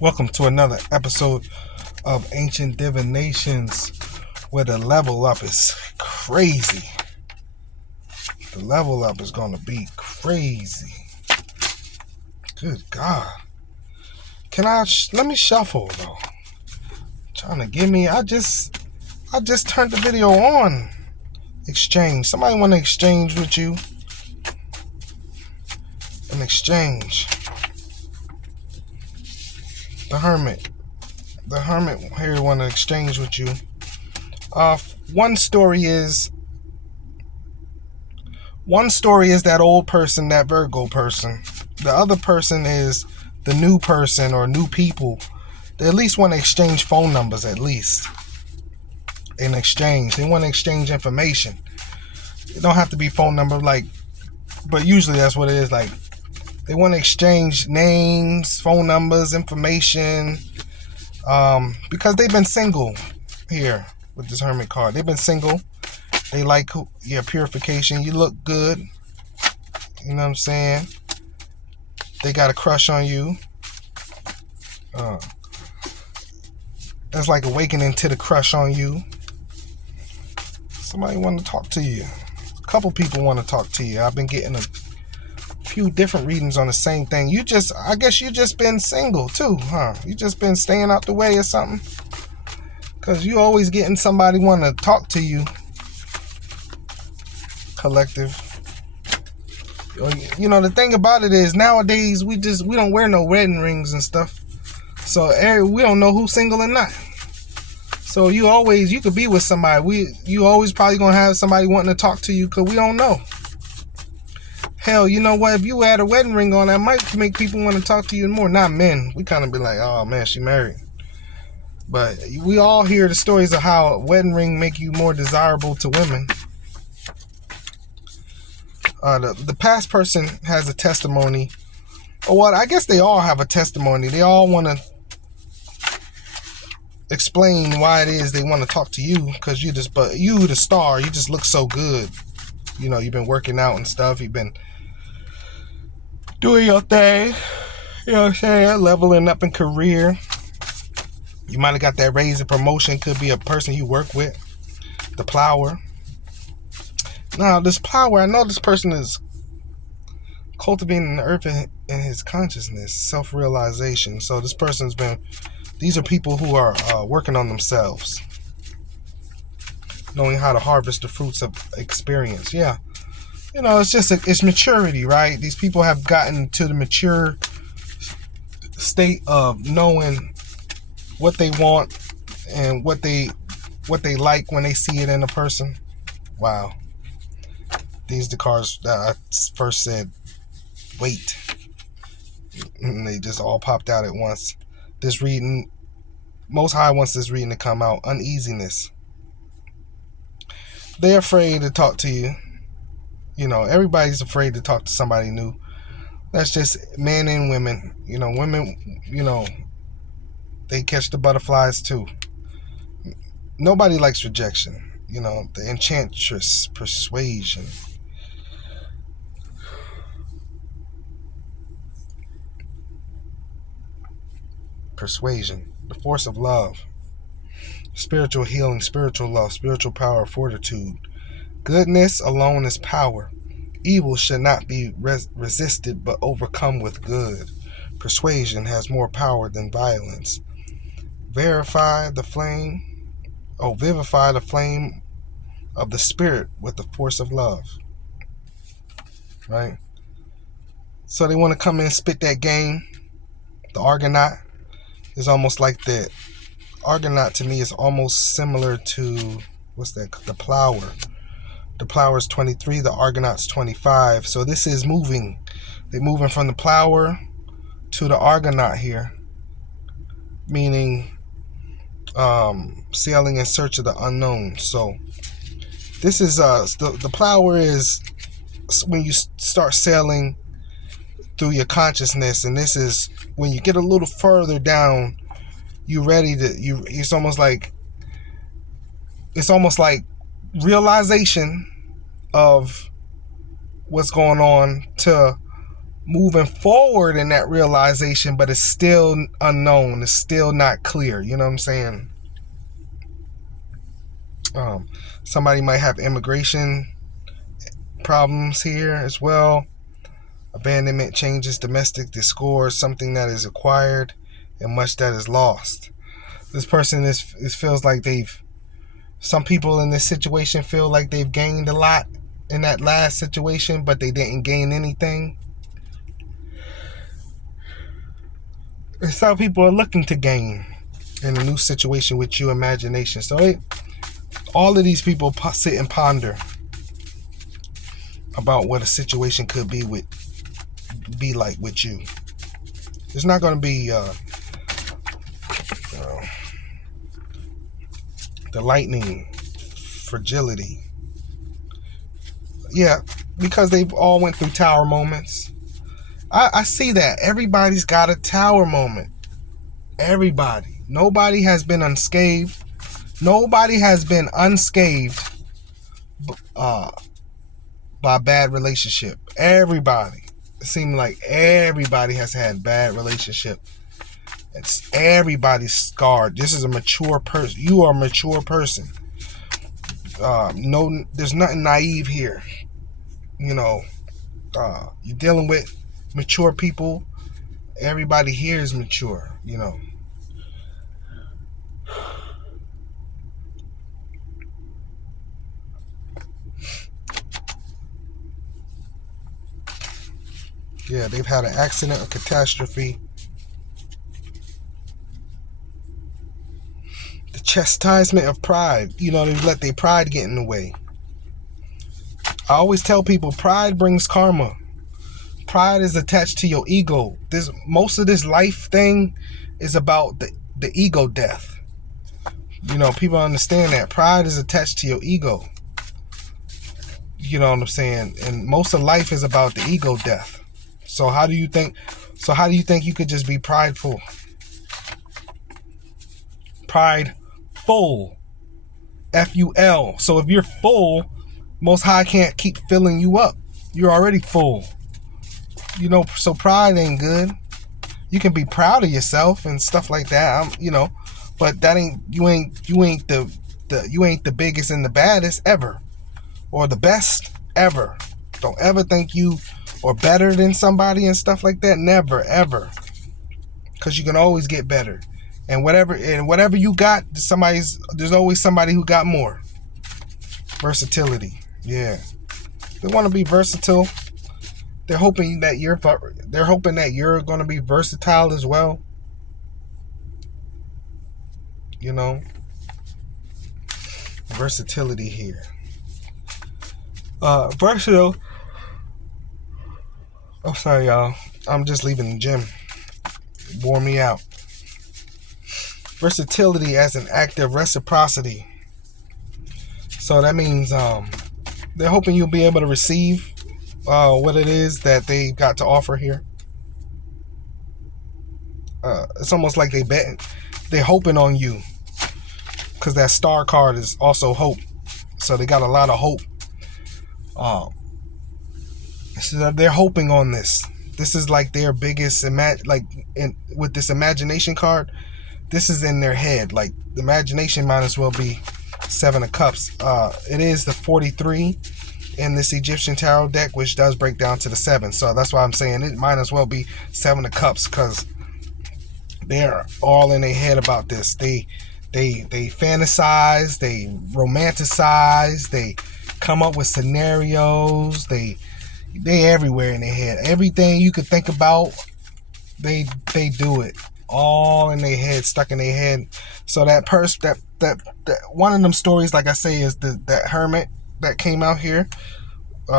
Welcome to another episode of Ancient Divinations, where the level up is crazy. The level up is going to be crazy. Good God. Let me shuffle though. Trying to give me, I just turned the video on. Exchange. Somebody want to exchange with you? An exchange. The Hermit here want to exchange with you. One story is that old person, that Virgo person. The other person is the new person or new people. They at least want to exchange phone numbers, at least. In exchange. They want to exchange information. It don't have to be phone number, but usually that's what it is. Like, they want to exchange names, phone numbers, information. Because they've been single here with this Hermit card. They've been single. They like your purification. You look good. You know what I'm saying? They got a crush on you. That's like awakening to the crush on you. Somebody want to talk to you. A couple people want to talk to you. I've been getting a few different readings on the same thing. I guess you just been single too, huh? You just been staying out the way or something? Because you always getting somebody want to talk to you. Collective. You know, the thing about it is nowadays we don't wear no wedding rings and stuff. So we don't know who's single or not. So you could be with somebody. You always probably gonna have somebody wanting to talk to you because we don't know. Hell, you know what? If you had a wedding ring on, that might make people want to talk to you more. Not men. We kind of be like, oh man, she married. But we all hear the stories of how a wedding ring make you more desirable to women. The past person has a testimony. Or what? I guess they all have a testimony. They all want to explain why it is they want to talk to you, because you the star, you just look so good. You know, you've been working out and stuff. You've been doing your thing. You know what I'm saying? Leveling up in career. You might have got that raise and promotion. Could be a person you work with. The plower. Now, this plower, I know this person is cultivating the earth in his consciousness, self-realization. So this person's these are people who are working on themselves. Knowing how to harvest the fruits of experience. Yeah. You know, it's maturity, right? These people have gotten to the mature state of knowing what they want and what they like when they see it in a person. Wow. These are the cards that I first said, wait. And they just all popped out at once. This reading, Most High wants this reading to come out. Uneasiness. They're afraid to talk to you. You know, everybody's afraid to talk to somebody new. That's just men and women. You know, women, they catch the butterflies too. Nobody likes rejection. You know, the enchantress, persuasion. Persuasion, the force of love. Spiritual healing, spiritual love, spiritual power, fortitude. Goodness alone is power. Evil should not be resisted but overcome with good. Persuasion has more power than violence. Vivify the flame of the spirit with the force of love. Right? So they want to come in and spit that game. The Argonaut is almost like that. Argonaut to me is almost similar to, the plower. The plower is 23, the Argonaut's 25. So this is moving. They're moving from the plower to the Argonaut here. Meaning sailing in search of the unknown. So this is the plower is when you start sailing through your consciousness, and this is when you get a little further down, you're ready to it's almost like realization of what's going on to moving forward in that realization, but it's still unknown. It's still not clear. You know what I'm saying? Somebody might have immigration problems here as well. Abandonment changes domestic discord, something that is acquired and much that is lost. This person feels like some people in this situation feel like they've gained a lot in that last situation, but they didn't gain anything. And some people are looking to gain in a new situation with you, imagination. So all of these people sit and ponder about what a situation could be like with you. It's not going to be the lightning fragility. Yeah, because they've all went through tower moments. I see that. Everybody's got a tower moment. Everybody. Nobody has been unscathed. Nobody has been unscathed by a bad relationship. Everybody. It seems like everybody has had bad relationship. Everybody's scarred. This is a mature person. You are a mature person. No, there's nothing naive here. You're dealing with mature people. Everybody here is mature. Yeah, they've had an accident, a catastrophe. The chastisement of pride. They've let their pride get in the way. I always tell people pride brings karma. Pride is attached to your ego. Most of this life thing is about the ego death. People understand that. Pride is attached to your ego. You know what I'm saying? And most of life is about the ego death. So how do you think you could just be prideful? Prideful. F-U-L. So if you're full, Most High can't keep filling you up. You're already full. So pride ain't good. You can be proud of yourself and stuff like that. But that you ain't the biggest and the baddest ever, or the best ever. Don't ever think you are better than somebody and stuff like that. Never, ever. Because you can always get better. And whatever you got, there's always somebody who got more. Versatility. Yeah. They want to be versatile. They're hoping that you're going to be versatile as well. Versatility here. Versatile. Oh, sorry, y'all. I'm just leaving the gym. It wore me out. Versatility as an act of reciprocity. So that means they're hoping you'll be able to receive what it is that they got to offer here. It's almost like they're hoping on you, because that star card is also hope. So they got a lot of hope. So they're hoping on this. This is like their biggest with this imagination card. This is in their head. Like the imagination might as well be 7 of Cups. It is the 43 in this Egyptian tarot deck, which does break down to the 7. So that's why I'm saying it might as well be 7 of Cups, because they're all in their head about this. They fantasize, they romanticize, they come up with scenarios, they everywhere in their head. Everything you could think about, they do it. All in their head, stuck in their head. So that one of them stories, like I say, is that hermit that came out here,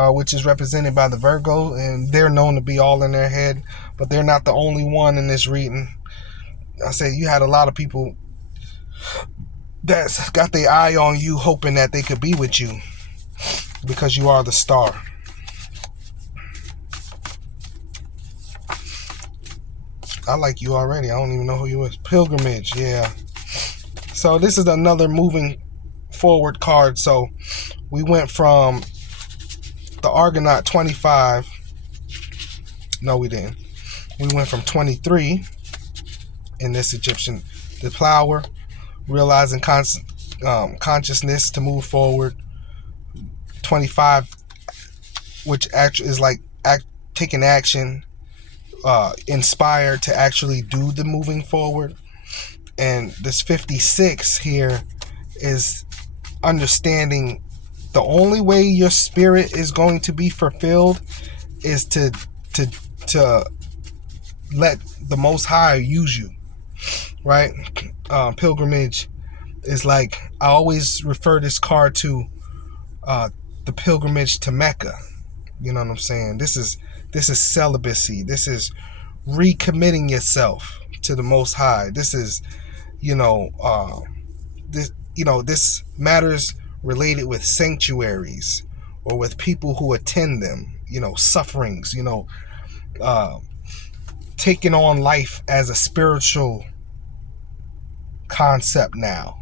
which is represented by the Virgo, and they're known to be all in their head, but they're not the only one in this reading. I say you had a lot of people that's got their eye on you, hoping that they could be with you because you are the star. I like you already. I don't even know who you is. Pilgrimage, yeah. So this is another moving forward card. So we went from the Argonaut 25 No, we didn't. We went from 23 in this Egyptian deflower, realizing consciousness to move forward. 25, which actually is like taking action, inspired to actually do the moving forward. And this 56 here is understanding the only way your spirit is going to be fulfilled is to let the Most High use you, right? Pilgrimage is like, I always refer this card to the pilgrimage to Mecca. You know what I'm saying? This is celibacy. This is recommitting yourself to the Most High. This is, this matters related with sanctuaries or with people who attend them. Sufferings. Taking on life as a spiritual concept now.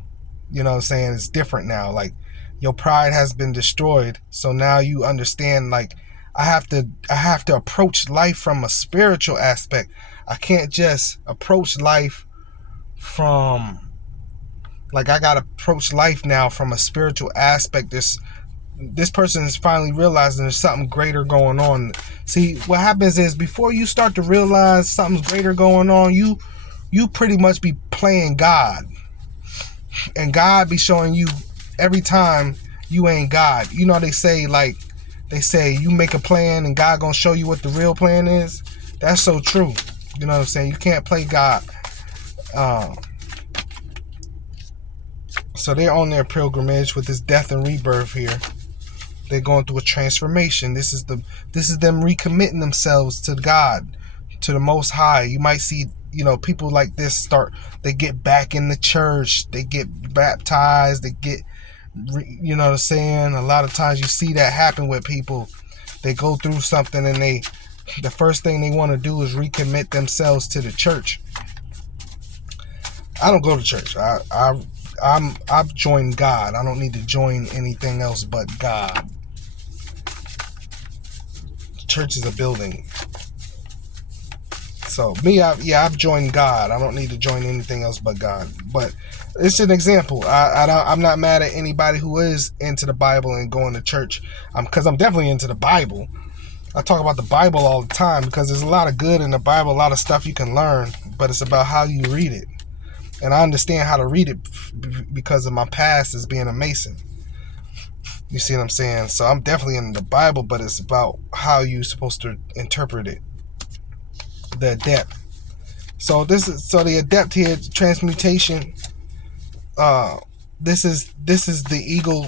You know what I'm saying? It's different now. Like, your pride has been destroyed, so now you understand, like, I have to approach life from a spiritual aspect. I can't just approach life from, like, I gotta approach life now from a spiritual aspect. This person is finally realizing there's something greater going on. See, what happens is, before you start to realize something's greater going on, you pretty much be playing God. And God be showing you every time you ain't God. They say you make a plan and God gonna show you what the real plan is. That's so true. You know what I'm saying? You can't play God. So they're on their pilgrimage with this death and rebirth here. They're going through a transformation. This is them recommitting themselves to God, to the Most High. You might see, people like this they get back in the church, they get baptized, they get, you know what I'm saying? A lot of times you see that happen with people. They go through something and the first thing they want to do is recommit themselves to the church. I don't go to church. I've joined God. I don't need to join anything else but God. Church is a building. So me, I've joined God. I don't need to join anything else but God. But it's an example. I'm not mad at anybody who is into the Bible and going to church. Because I'm definitely into the Bible. I talk about the Bible all the time because there's a lot of good in the Bible, a lot of stuff you can learn, but it's about how you read it. And I understand how to read it because of my past as being a Mason. You see what I'm saying? So I'm definitely in the Bible, but it's about how you're supposed to interpret it. The adept. So the adept here, transmutation. This is the eagle.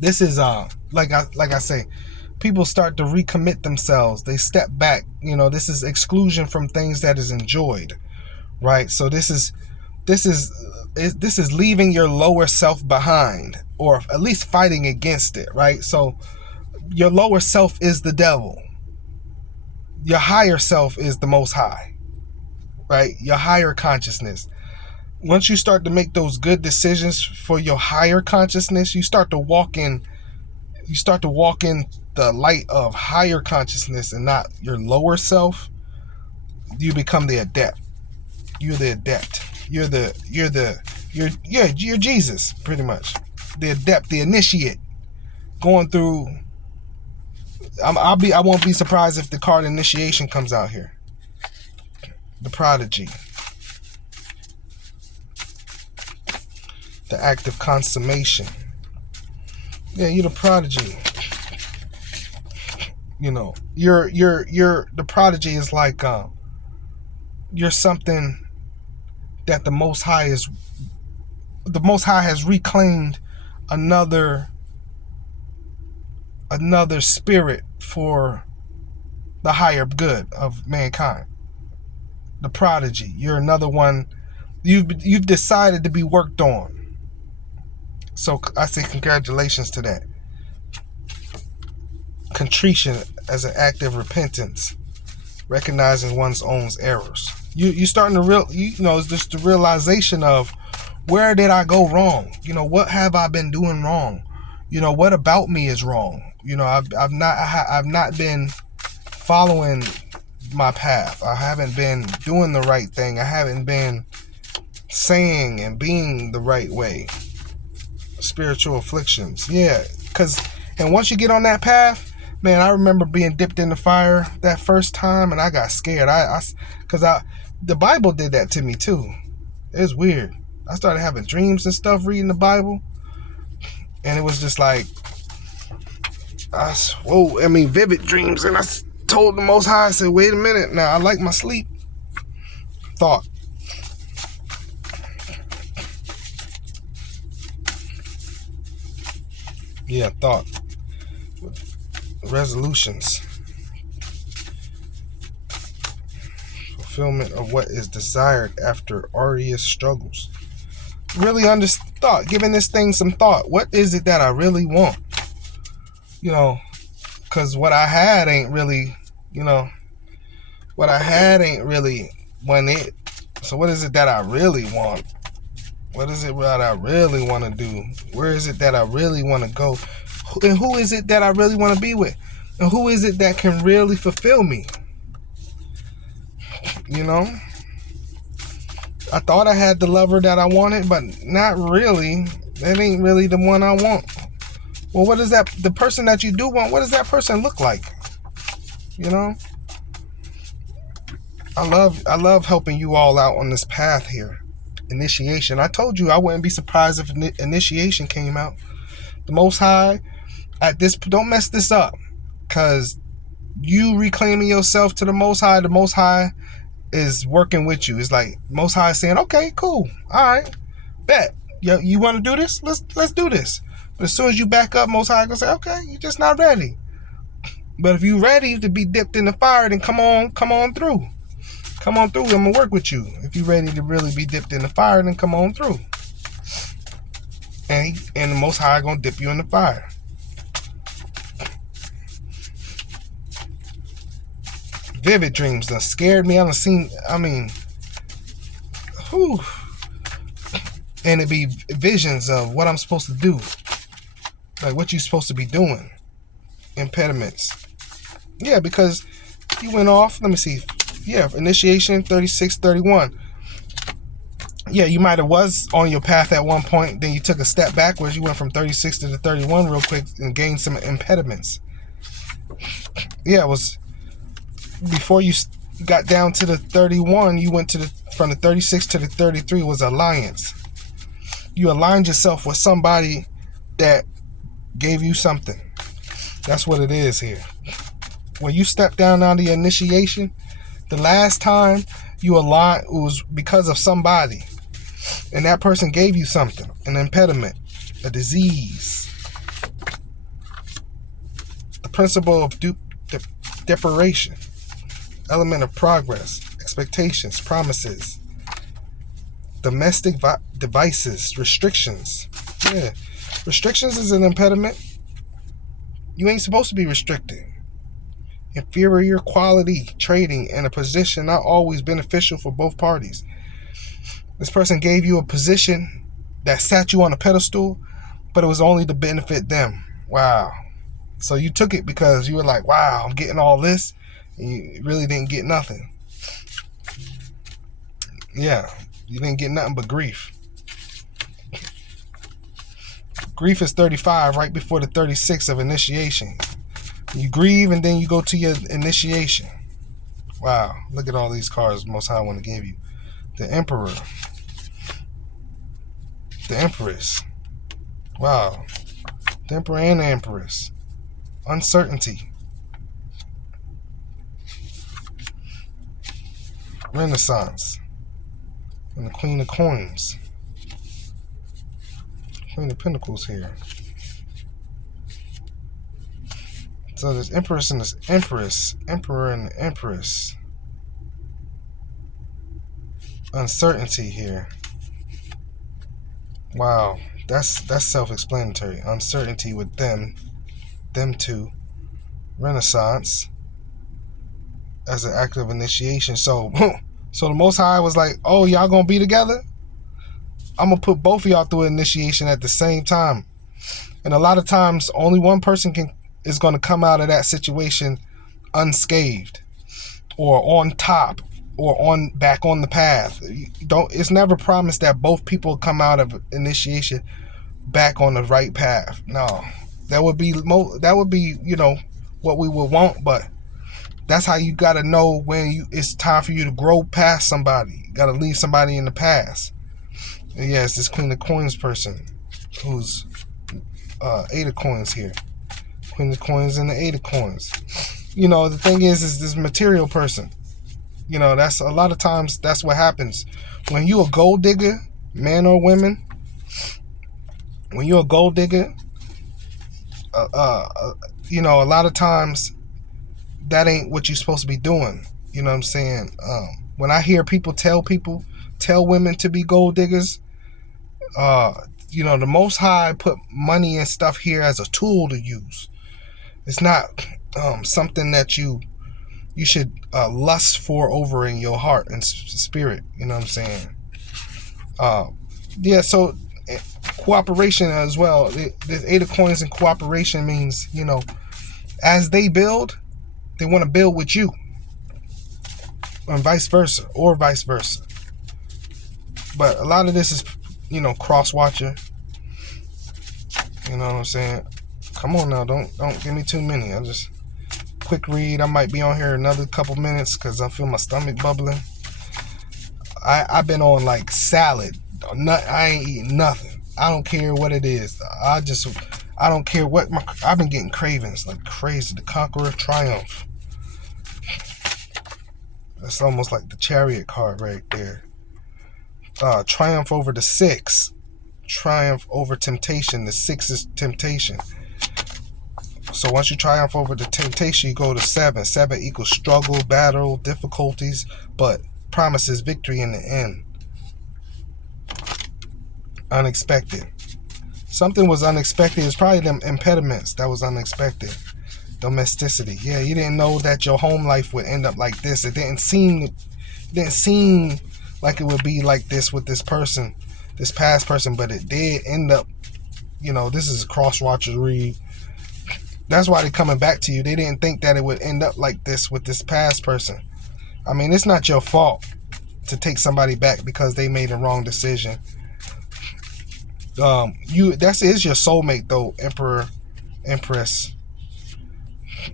This is like I say, people start to recommit themselves. They step back. This is exclusion from things that is enjoyed, right? So this is leaving your lower self behind, or at least fighting against it, right? So your lower self is the devil. Your higher self is the Most High, right? Your higher consciousness. Once you start to make those good decisions for your higher consciousness, you start to walk in the light of higher consciousness and not your lower self. You become the adept. You're the adept. You're Jesus, pretty much. The adept, the initiate, going through. I won't be surprised if the card initiation comes out here. The prodigy, the act of consummation. Yeah, you're the prodigy. You're the prodigy is like you're something that the Most High has reclaimed another spirit for the higher good of mankind. The prodigy, you're another one. You've decided to be worked on. So I say congratulations to that. Contrition as an act of repentance, recognizing one's own errors. You starting to it's just the realization of, where did I go wrong? What have I been doing wrong? What about me is wrong? I've not been following my path. I haven't been doing the right thing. I haven't been saying and being the right way. Spiritual afflictions. Yeah, and once you get on that path, man, I remember being dipped in the fire that first time, and I got scared. The Bible did that to me too. It's weird. I started having dreams and stuff reading the Bible, and it was just like, vivid dreams. And I told the Most High, I said, wait a minute, now I like my sleep. Thought. Yeah, thought. Resolutions. Fulfillment of what is desired after arduous struggles. Really thought, giving this thing some thought. What is it that I really want? Because what I had ain't really, when it. So what is it that I really want? What is it that I really want to do? Where is it that I really want to go? And who is it that I really want to be with? And who is it that can really fulfill me? I thought I had the lover that I wanted, but not really. That ain't really the one I want. Well, what is that? The person that you do want, what does that person look like? I love helping you all out on this path here. Initiation. I told you I wouldn't be surprised if initiation came out. The Most High, don't mess this up, because you reclaiming yourself to the Most High is working with you. It's like Most High saying, okay, cool, all right, bet. You want to do this? Let's do this. But as soon as you back up, Most High gonna say, okay, you're just not ready. But if you're ready to be dipped in the fire, then come on through. Come on through. I'm gonna work with you. If you're ready to really be dipped in the fire, then come on through. And the Most High gonna dip you in the fire. Vivid dreams that scared me. Whew. And it be visions of what I'm supposed to do, like what you're supposed to be doing. Impediments. Yeah, because you went off. Let me see. Yeah, initiation 36-31. Yeah, you might have was on your path at one point, then you took a step backwards. You went from 36 to the 31 real quick and gained some impediments. Yeah, it was before you got down to the 31. You went from the 36 to the 33 was alliance. You aligned yourself with somebody that gave you something. That's what it is here. When you step down on the initiation, the last time you aligned, it was because of somebody. And that person gave you something, an impediment, a disease. The principle of deprivation, element of progress, expectations, promises, domestic devices, restrictions. Yeah, restrictions is an impediment. You ain't supposed to be restricted. Inferior quality trading in a position not always beneficial for both parties. This person gave you a position that sat you on a pedestal, but it was only to benefit them. Wow. So you took it because you were like, wow, I'm getting all this, and you really didn't get nothing. Yeah, you didn't get nothing but grief. Grief is 35, right before the 36 of initiation. You grieve and then you go to your initiation. Wow, look at all these cards Most High want to give you. The Emperor. The Empress. Wow. The Emperor and the Empress. Uncertainty. Renaissance. And the Queen of Coins. Queen of Pentacles here. So there's Empress and there's Empress. Emperor and Empress. Uncertainty here. Wow. That's self-explanatory. Uncertainty with them two. Renaissance as an act of initiation. So the Most High was like, oh, y'all gonna be together? I'm gonna put both of y'all through initiation at the same time. And a lot of times only one person is going to come out of that situation unscathed, or on top, or on back on the path. It's never promised that both people come out of initiation back on the right path. No. That would be what we would want, but that's how you got to know when it's time for you to grow past somebody. You got to leave somebody in the past. And yeah, it's this Queen of Coins person who's Eight of Coins here. Queen of Coins and the Eight of Coins. The thing is this material person. That's a lot of times that's what happens. When you're a gold digger, man or woman, when you're a gold digger, a lot of times that ain't what you're supposed to be doing. You know what I'm saying? When I hear people tell women to be gold diggers, the Most High put money and stuff here as a tool to use. It's not something that you should lust for over in your heart and spirit. You know what I'm saying? So cooperation as well. The Eight of Coins and cooperation means, as they build, they want to build with you, and vice versa. But a lot of this is, cross-watcher. You know what I'm saying? Come on now, don't give me too many. I'll just quick read. I might be on here another couple minutes because I feel my stomach bubbling. I've been on like salad. I ain't eating nothing. I don't care what it is. I don't care what I've been getting cravings like crazy. The Conqueror of Triumph. That's almost like the Chariot card right there. Triumph over the 6. Triumph over temptation. The 6 is temptation. So once you triumph over the temptation, you go to 7. 7 equals struggle, battle, difficulties, but promises victory in the end. Unexpected. Something was unexpected. It's probably them impediments that was unexpected. Domesticity. Yeah, you didn't know that your home life would end up like this. It didn't seem like it would be like this with this person, this past person, but it did end up, this is a cross-watcher read. That's why they're coming back to you. They didn't think that it would end up like this with this past person. I mean, it's not your fault to take somebody back because they made a wrong decision. That is your soulmate though, Emperor, Empress.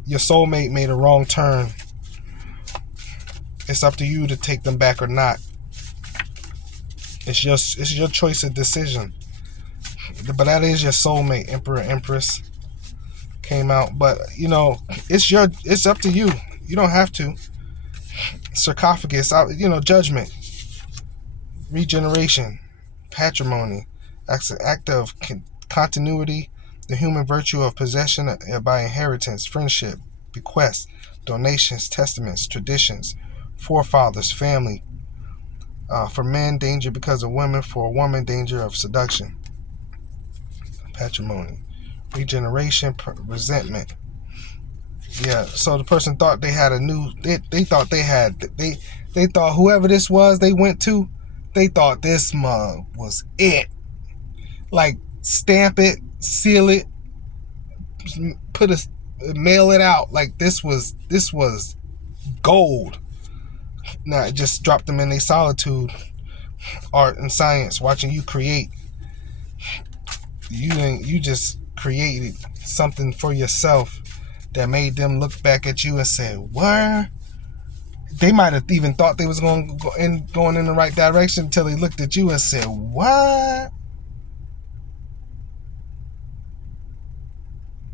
Your soulmate made a wrong turn. It's up to you to take them back or not. It's your choice of decision. But that is your soulmate, Emperor, Empress. Came out, but it's up to you. You don't have to. Sarcophagus, judgment, regeneration, patrimony, act of continuity, the human virtue of possession by inheritance, friendship, bequests, donations, testaments, traditions, forefathers, family. For men, danger because of women. For a woman, danger of seduction. Patrimony. Regeneration, resentment. Yeah, so the person thought they had they thought whoever this was they went to, they thought this mug was it. Like, stamp it, seal it, mail it out like this was gold. Now it just dropped them in their solitude, art and science, watching you create. You just created something for yourself that made them look back at you and say, "What?" They might have even thought they was going in the right direction until they looked at you and said, "What?"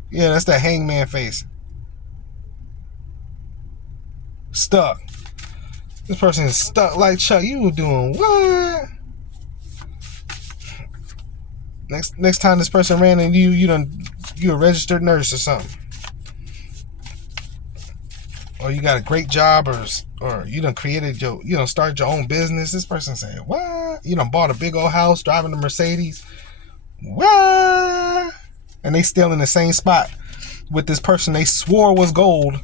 Yeah, that's that hangman face. Stuck. This person is stuck like Chuck. You were doing what? Next time this person ran into you a registered nurse or something. Or you got a great job, or you done started your own business. This person saying, "What?" You done bought a big old house, driving a Mercedes. What? And they still in the same spot with this person they swore was gold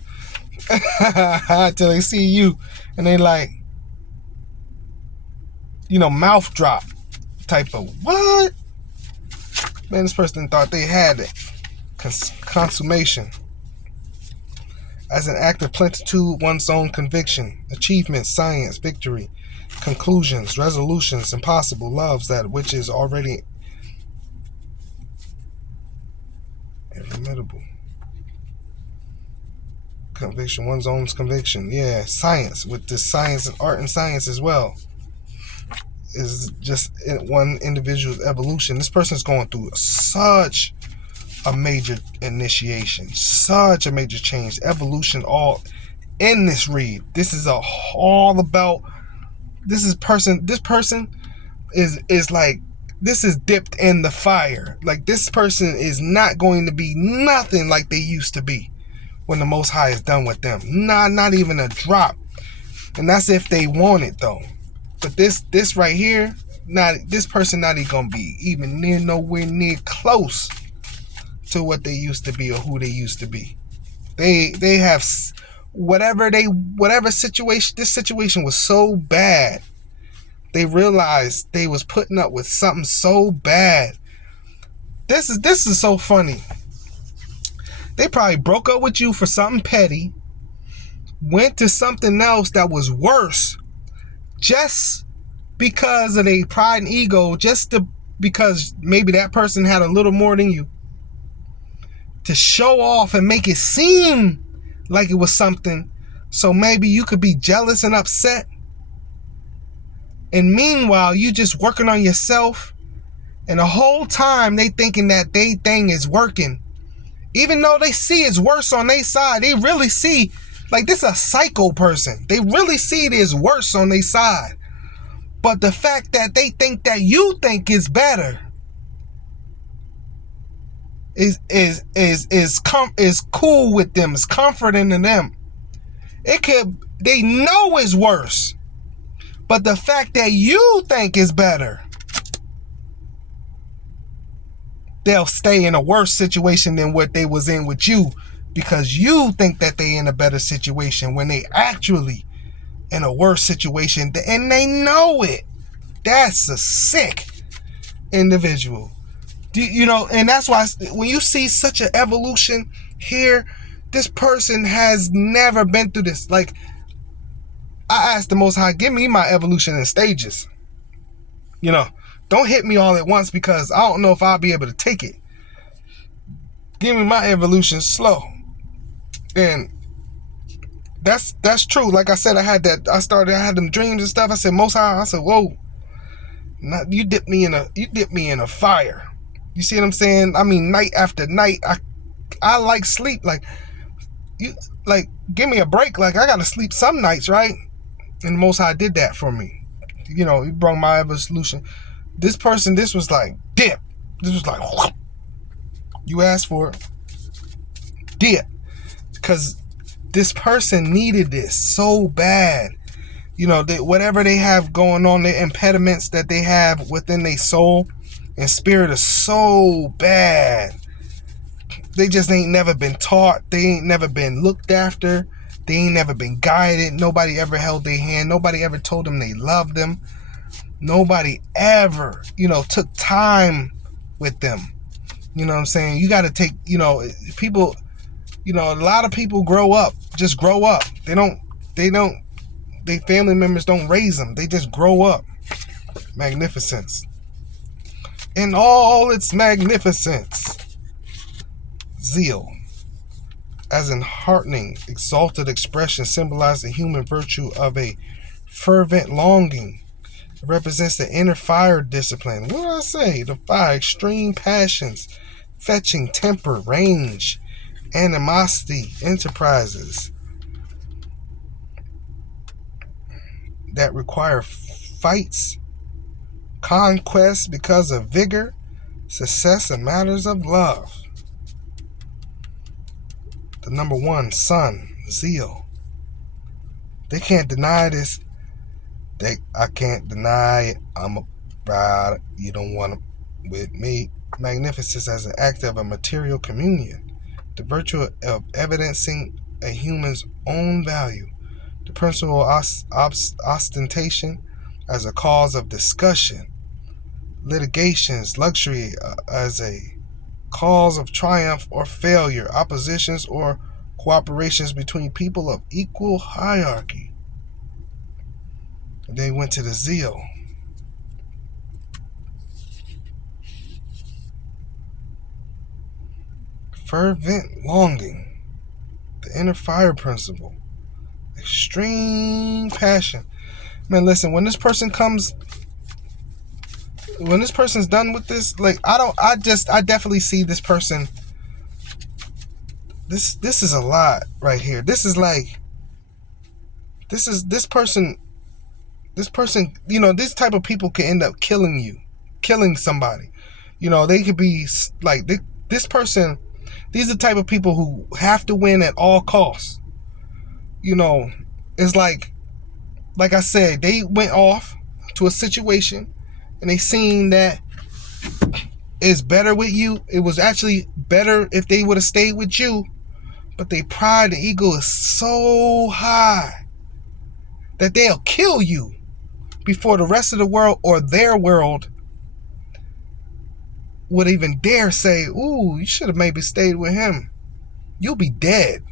until they see you and they like, mouth drop type of what? Man, this person thought they had it. Consummation. As an act of plenitude, one's own conviction, achievement, science, victory, conclusions, resolutions, impossible, loves that which is already irremediable. Conviction, one's own conviction. Yeah, science, with this science and art and science as well, is just one individual's evolution. This person's going through such a major initiation, such a major change, evolution, all in this read. This is all about, this person is like, this is dipped in the fire. Like, this person is not going to be nothing like they used to be when the Most High is done with them. Not even a drop. And that's if they want it though. But this right here, this person not even gonna be even nowhere near close to what they used to be or who they used to be. They have whatever situation. This situation was so bad. They realized they was putting up with something so bad. This is so funny. They probably broke up with you for something petty, went to something else that was worse, just because of their pride and ego, because maybe that person had a little more than you, to show off and make it seem like it was something, so maybe you could be jealous and upset. And meanwhile, you just working on yourself, and the whole time they thinking that they thing is working. Even though they see it's worse on their side, they really see, like, this is a psycho person. They really see it is worse on their side. But the fact that they think that you think is better is cool with them. It's comforting to them. They know it's worse. But the fact that you think is better, they'll stay in a worse situation than what they was in with you, because you think that they in a better situation when they actually in a worse situation, and they know it. That's a sick individual. And that's why when you see such an evolution here, this person has never been through this. Like, I asked the Most High, give me my evolution in stages. Don't hit me all at once, because I don't know if I'll be able to take it. Give me my evolution slow. And that's true. Like I said, I had them dreams and stuff. I said, Most High, I said, whoa, you dipped me in a fire. You see what I'm saying? I mean, night after night, I like sleep. Like, give me a break. Like, I gotta sleep some nights, right? And the Most High did that for me. He brought my evolution. This was like dip. This was like, whoop. You asked for it, dip, because this person needed this so bad. Whatever they have going on, the impediments that they have within their soul and spirit are so bad. They just ain't never been taught. They ain't never been looked after. They ain't never been guided. Nobody ever held their hand. Nobody ever told them they loved them. Nobody ever, took time with them. You know what I'm saying? You got to take, people, a lot of people grow up. Their family members don't raise them. They just grow up. Magnificence. In all its magnificence. Zeal. As an heartening, exalted expression, symbolizes the human virtue of a fervent longing. It represents the inner fire discipline. What did I say? The fire, extreme passions, fetching temper, range, animosity, enterprises that require fights, conquests because of vigor, success, and matters of love. The number one, sun, zeal. They can't deny this. I can't deny it. I'm a bride. You don't want to with me. Magnificence as an act of a material communion. The virtue of evidencing a human's own value. The principle of ostentation as a cause of discussion. litigations, luxury as a cause of triumph or failure, oppositions or cooperations between people of equal hierarchy. And then went to the zeal. Fervent longing, the inner fire principle, extreme passion. Man, listen, when this person's done with this, like, I definitely see this person. This is a lot right here. This person, this type of people can end up killing somebody. They could be like, this person, these are the type of people who have to win at all costs. It's like I said, they went off to a situation and they seen that it's better with you. It was actually better if they would have stayed with you, but their pride and ego is so high that they'll kill you before the rest of the world or their world would even dare say, ooh, you should have maybe stayed with him. You'll be dead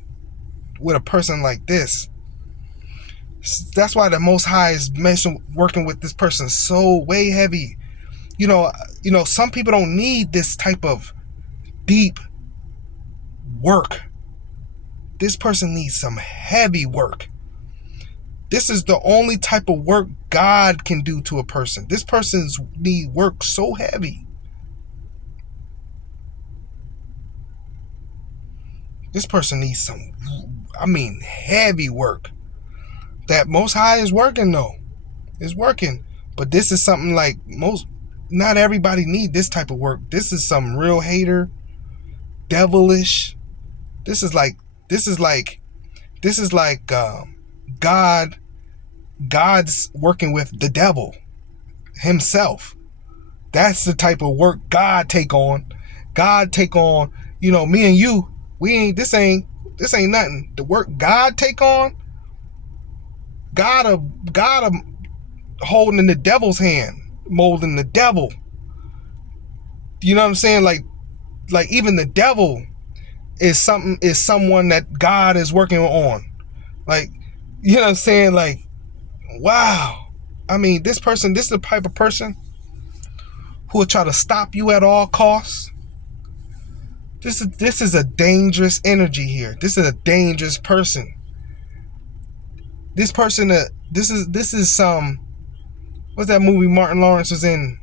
with a person like this. That's why the Most High is mentioned working with this person so way heavy. Some people don't need this type of deep work. This person needs some heavy work. This is the only type of work God can do to a person. This person's need work so heavy. This person needs some, heavy work. That Most High is working though. It's working. But this is something like not everybody need this type of work. This is some real hater, devilish. This is like God's working with the devil himself. That's the type of work God take on. Me and you, this ain't nothing. The work God take on, God holding in the devil's hand, molding the devil. You know what I'm saying? Like even the devil is someone that God is working on. Like, you know what I'm saying? Like, wow. This is the type of person who will try to stop you at all costs. This is a dangerous energy here. This is a dangerous person. This person, this is some, what's that movie Martin Lawrence was in?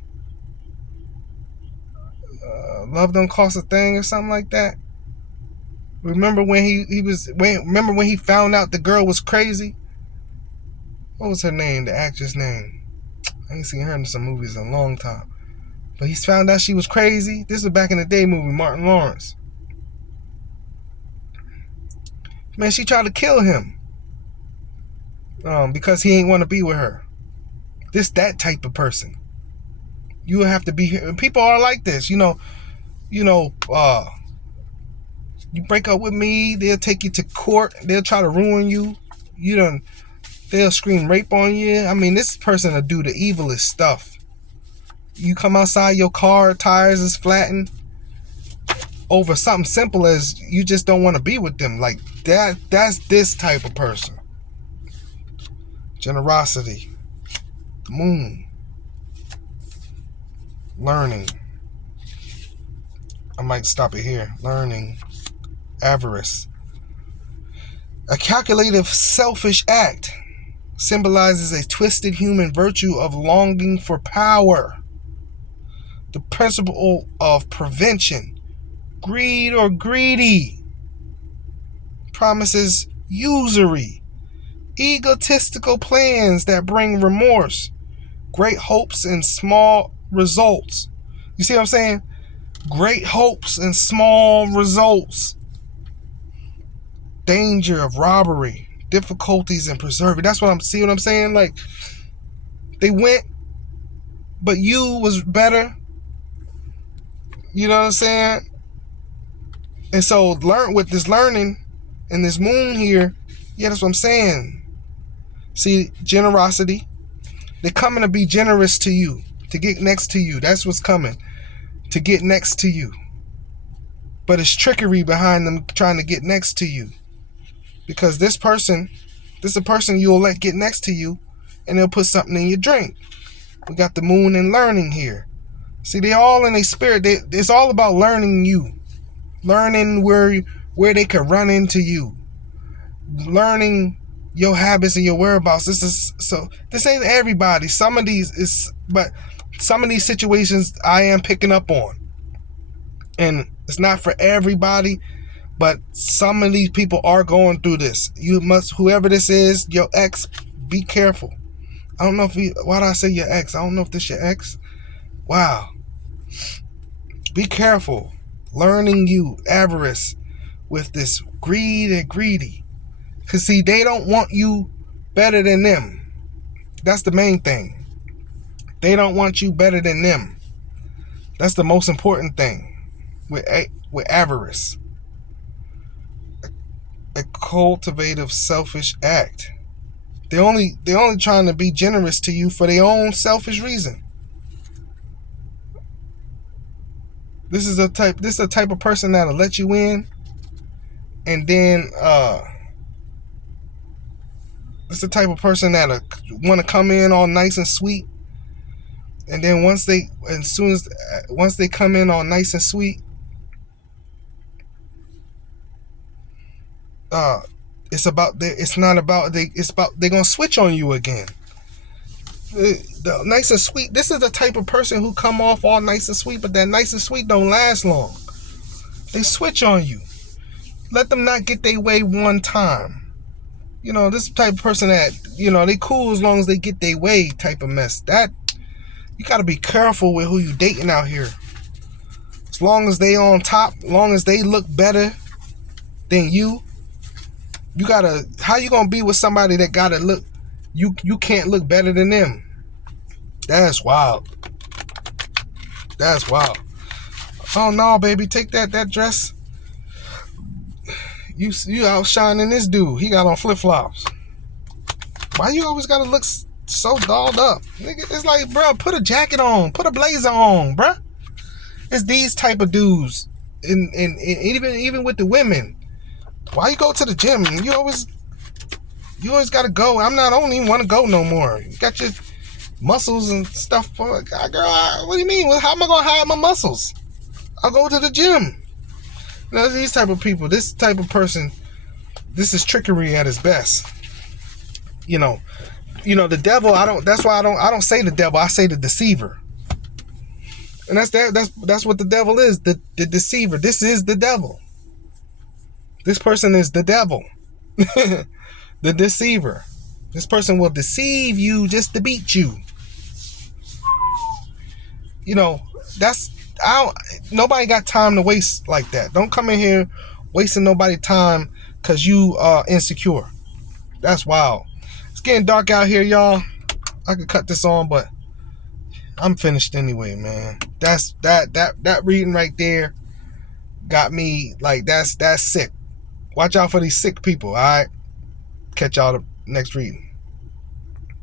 Love Don't Cost a Thing or something like that. Remember when he found out the girl was crazy? What was her name? The actress name? I ain't seen her in some movies in a long time. But he's found out she was crazy. This is a back in the day movie, Martin Lawrence. Man, she tried to kill him. Because he ain't want to be with her. That type of person. You have to be. People are like this, you break up with me, they'll take you to court, they'll try to ruin you. They'll scream rape on you. This person will do the evilest stuff. You come outside, your car tires is flattened over something simple as you just don't want to be with them. Like that's this type of person. Generosity. The moon. Learning. I might stop it here. Learning. Avarice. A calculative, selfish act symbolizes a twisted human virtue of longing for power. The principle of prevention. Greed or greedy. Promises usury. Egotistical plans that bring remorse. Great hopes and small results. You see what I'm saying? Great hopes and small results. Danger of robbery. Difficulties in preserving. That's what I'm saying? Like, they went, but you was better. You know what I'm saying? And so learn with this learning and this moon here. Yeah, that's what I'm saying. See, generosity. They're coming to be generous to you. to get next to you. That's what's coming, to get next to you. But it's trickery behind them trying to get next to you. Because this is a person you'll let get next to you, and they'll put something in your drink. We got the moon and learning here. See, they all in a spirit. It's all about learning you. Learning where they can run into you. Learning your habits and your whereabouts. This ain't everybody. Some of these situations I am picking up on. And it's not for everybody, but some of these people are going through this. You must, whoever this is, your ex, be careful. I don't know why did I say your ex? I don't know if this your ex. Wow. Be careful. Learning you, avarice, with this greed and greedy. Because see, they don't want you better than them. That's the main thing. They don't want you better than them. That's the most important thing with avarice. A cultivative, selfish act. They only trying to be generous to you for their own selfish reason. This is a type of person that'll let you in, and then this is the type of person that'll want to come in all nice and sweet, and then once they come in all nice and sweet, it's about they're gonna switch on you again. The nice and sweet. This is the type of person who come off all nice and sweet, but that nice and sweet don't last long. They switch on you. Let them not get their way one time. You know, this type of person that, you know, they cool as long as they get their way type of mess. That, you gotta be careful with who you dating out here. As long as they on top, as long as they look better than you, how you gonna be with somebody that gotta look, you can't look better than them? That's wild. That's wild. Oh no, baby, take that dress. You outshining this dude. He got on flip-flops. Why you always gotta look so dolled up? Nigga, it's like, bro, put a jacket on, put a blazer on, bro. It's these type of dudes, and even with the women. Why you go to the gym? You always gotta go. I don't even want to go no more. You got your muscles and stuff. Girl, what do you mean? How am I gonna hide my muscles? I'll go to the gym. You know, these type of people, this type of person, this is trickery at its best. You know, the devil. That's why I don't say the devil. I say the deceiver. And that's what the devil is. The deceiver. This is the devil. This person is the devil. The deceiver. This person will deceive you just to beat you. You know, nobody got time to waste like that. Don't come in here wasting nobody's time because you are insecure. That's wild. It's getting dark out here, y'all. I could cut this on, but I'm finished anyway, man. That reading right there got me like, that's sick. Watch out for these sick people, all right? Catch y'all the next reading.